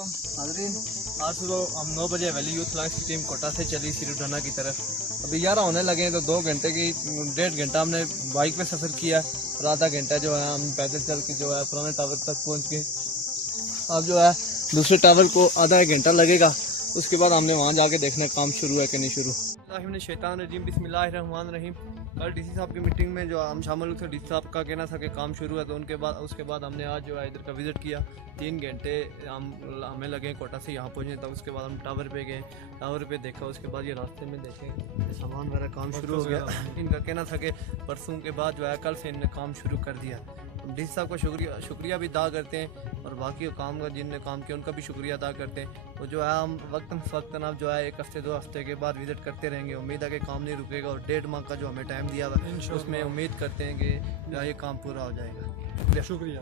नाज़रीन, आज सुबह हम 9 बजे वैली यूथ लाइफ की टीम कोटा से चली सिरुढाना की तरफ। अभी 11 होने लगे हैं तो 2 घंटे की 1.5 घंटा हमने बाइक पे सफ़र किया और आधा घंटा जो है हम पैदल चल के जो है पुराने टावर तक पहुंच गए। अब जो है दूसरे टावर को आधा 1 घंटा लगेगा, उसके बाद हमने वहाँ जाके देखना काम शुरू है कि नहीं शुरू। शैतान रजीम बिस्मिल्लाहिर्रहमानिर्रहीम। कल डीसी साहब की मीटिंग में जो हम शामिल हुए थे, डीसी साहब का कहना था कि काम शुरू है, तो उसके बाद हमने आज जो है इधर का विज़िट किया। 3 घंटे हमें लगे कोटा से यहाँ पहुँचने तक। उसके बाद हम टावर पे गए, टावर पे देखा, उसके बाद ये रास्ते में देखे सामान वगैरह काम शुरू हो गया। इनका कहना था कि परसों के बाद जो है कल से इनने काम शुरू कर दिया। डीसी साहब का शुक्रिया भी अदा करते हैं और बाकी काम का जिनने काम किया उनका भी शुक्रिया अदा करते हैं। तो जो है हम वक्तन अब जो है 1 हफ्ते 2 हफ्ते के बाद विज़िट करते रहेंगे। उम्मीद है कि काम नहीं रुकेगा और 1.5 माह का जो हमें टाइम दिया हुआ है उसमें उम्मीद करते हैं कि ये काम पूरा हो जाएगा। शुक्रिया।